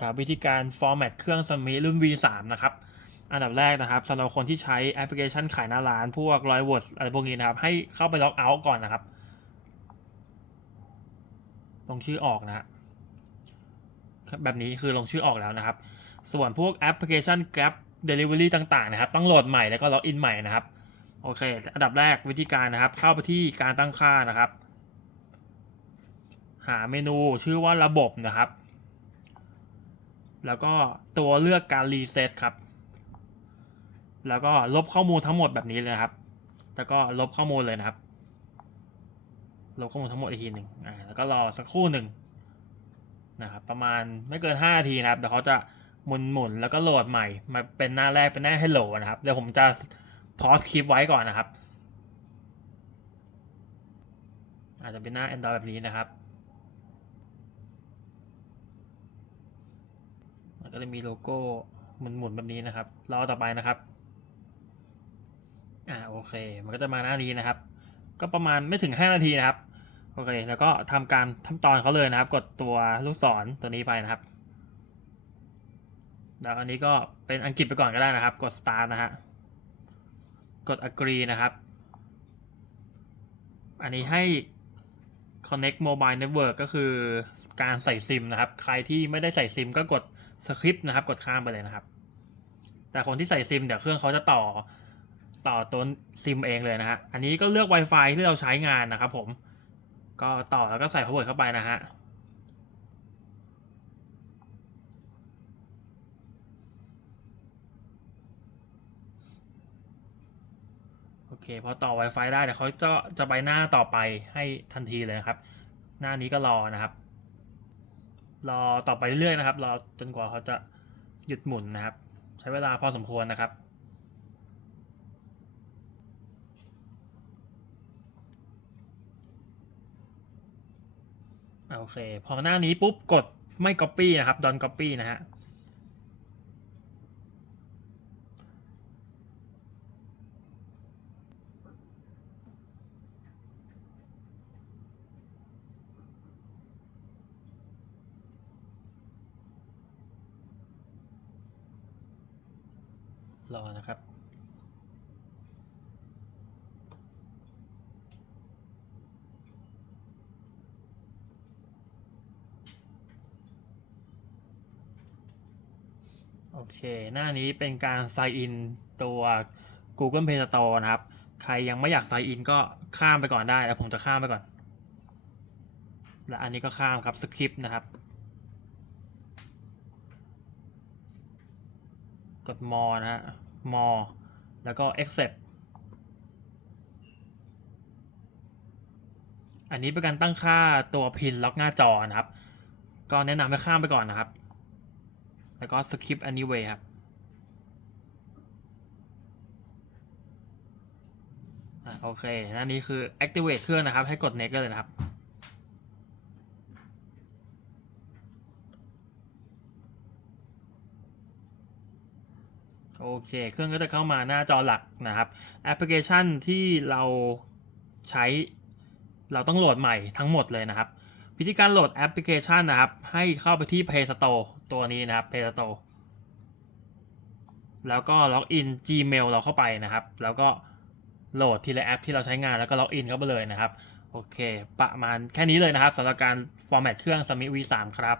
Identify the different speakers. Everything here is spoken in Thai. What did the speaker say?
Speaker 1: ครับวิธีการ format เครื่องสมิรุ่น V3 นะครับ อันดับแรกนะครับสำหรับคนที่ใช้แอปพลิเคชันขายหน้าร้านพวกรอย w o r d อะไรพวกนี้นะครับ ให้เข้าไปล็อกเอาท์ก่อนนะครับ ลงชื่อออกนะฮะครับแบบนี้คือลงชื่อออกแล้วนะครับ ส่วนพวกแอปพลิเคชัน Grab Delivery ต่างๆนะครับ ต้องโหลดใหม่แล้วก็ล็อกอินใหม่นะครับ โอเค อันดับแรกวิธีการนะครับ เข้าไปที่การตั้งค่านะครับ หาเมนูชื่อว่าระบบนะครับ แล้วก็ตัวเลือกการรีเซ็ตครับ แล้วก็ลบข้อมูลทั้งหมดแบบนี้เลยครับ แล้วก็ลบข้อมูลเลยนะครับ ลบข้อมูลทั้งหมดอีกทีหนึ่งอ่าแล้วก็รอสักครู่หนึ่งนะครับ ประมาณไม่เกิน5นาทีนะครับ เดี๋ยวเขาจะหมุนหมุนๆแล้วก็โหลดใหม่ มาเป็นหน้าแรกเป็นหน้า Hello นะครับ เดี๋ยวผมจะพอสคลิปไว้ก่อนนะครับ อาจจะเป็นหน้า Android แบบนี้นะครับ มันก็จะมีโลโก้หมุนๆแบบนี้นะครับรอต่อไปนะครับอ่าโอเค มันก็จะมาหน้านี้นะครับ ก็ประมาณไม่ถึง 5 นาทีนะครับโอเค แล้วก็ทำการทำตอนเขาเลยนะครับ กดตัวลูกศรตัวนี้ไปนะครับแล้วอันนี้ก็เป็นอังกฤษไปก่อนก็ได้นะครับ กด start นะฮะกด agree นะครับ อันนี้ให้ connect mobile network ก็คือการใส่ซิมนะครับ ใครที่ไม่ได้ใส่ซิมก็กด script นะครับ กดข้ามไปเลยนะครับ แต่คนที่ใส่ซิมเดี๋ยวเครื่องเขาจะต่อต่อตัวซิมเองเลยนะฮะ อันนี้ก็เลือก Wi-Fi ที่เราใช้งานนะครับผม ก็ต่อแล้วก็ใส่ password เข้าไปนะฮะ โอเค พอต่อ Wi-Fi ได้เดี๋ยวเขาจะจะไปหน้าต่อไปให้ทันทีเลยครับ หน้านี้ก็รอนะครับ รอต่อไปเรื่อยๆนะครับรอจนกว่าเขาจะหยุดหมุนนะครับ ใช้เวลาพอสมควรนะครับ โอเค พอหน้านี้ปุ๊บกดไม่ Copy นะครับ Don Copy นะฮะ รอนะครับโอเค หน้านี้เป็นการ sign in ตัว Google Play Store นะครับ ใครยังไม่อยาก sign in ก็ข้ามไปก่อนได้แล้วผมจะข้ามไปก่อน และอันนี้ก็ข้ามครับ script นะครับ กด more นะฮะ more แล้วก็ accept อันนี้เป็นการตั้งค่าตัวพินล็อกหน้าจอนะครับ ก็แนะนำให้ข้ามไปก่อนนะครับ แล้วก็ skip anyway ครับอะโอเคหน้านี้คือ activate เครื่องนะครับ ให้กด next เลยนะครับ โอเค เครื่องก็จะเข้ามาหน้าจอหลักนะครับ แอปพลิเคชันที่เราใช้เราต้องโหลดใหม่ทั้งหมดเลยนะครับ วิธีการโหลดแอปพลิเคชันนะครับ ให้เข้าไปที่ Play Store ตัวนี้นะครับ Play Store แล้วก็ล็อกอิน Gmail เราเข้าไปนะครับ แล้วก็โหลดทีละแอปที่เราใช้งานแล้วก็ล็อกอินเข้าไปเลยนะครับ โอเค ประมาณแค่นี้เลยนะครับสำหรับการ format เครื่อง Summit V3 ครับ